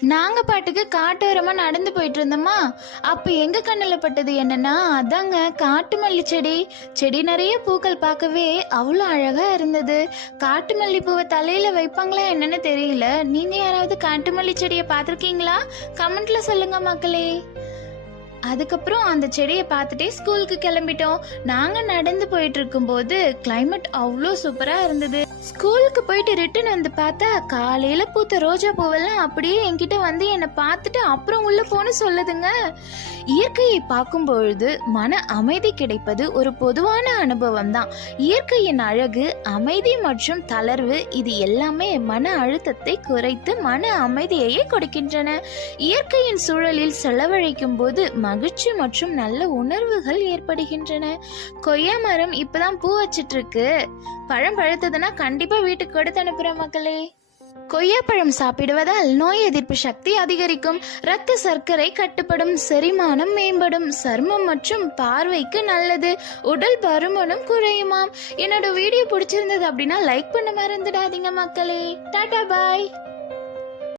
நாங்க பாட்டுக்கு காட்டோரமா நடந்து போயிட்டு இருந்தோமா, அப்ப எங்க கண்ணுல பட்டது என்னன்னா, அதாங்க காட்டு மல்லி செடி. செடி நிறைய பூக்கள் பார்க்கவே அவ்வளோ அழகா இருந்தது. காட்டு மல்லி பூவை தலையில வைப்பாங்களா என்னன்னு தெரியல. நீங்க யாராவது காட்டு மல்லி செடியை பார்த்துருக்கீங்களா? கமெண்ட்ல சொல்லுங்க மக்களே. அதுக்கப்புறம் அந்த செடியை பார்த்துட்டே ஸ்கூலுக்கு கிளம்பிட்டோம். நாங்க நடந்து போயிட்டு இருக்கும்போது கிளைமேட் அவ்வளோ சூப்பரா இருந்தது. ஸ்கூலுக்கு போயிட்டு ரிட்டர்ன் வந்து பார்த்தா காலையில பூத்த ரோஜா பூவெல்லாம் அப்படியே என்கிட்ட வந்து என்னை பார்த்துட்டு அப்புறம் உள்ள போன்னு சொல்லுதுங்க. இயற்கையை பார்க்கும் பொழுது மன அமைதி கிடைப்பது ஒரு பொதுவான அனுபவம் தான். இயற்கையின் அழகு, அமைதி மற்றும் தளர்வு இது எல்லாமே மன அழுத்தத்தை குறைத்து மன அமைதியையே கொடுக்கின்றன. இயற்கையின் சூழலில் செலவழிக்கும் போது மகிழ்ச்சி மற்றும் நல்ல உணர்வுகள் ஏற்படுகின்றன. கொய்யா மரம் இப்பதான் பூ வச்சிட்டு இருக்கு. பழம் பழுத்ததுன்னா கண்டிப்பா வீட்டுக்கு கொடுத்து அனுப்புற மக்களே. கொய்யாப்பழம் சாப்பிடுவதால் நோய் எதிர்ப்பு சக்தி அதிகரிக்கும், இரத்த சர்க்கரை கட்டுப்படும், செரிமானம் மேம்படும், சருமம் மற்றும் பார்வைக்கு நல்லது, உடல் பருமனும் குறையுமாம். என்னோட வீடியோ பிடிச்சிருந்தது அப்படின்னா லைக் பண்ண மறந்துடாதீங்க மக்களே. டாடா பாய்.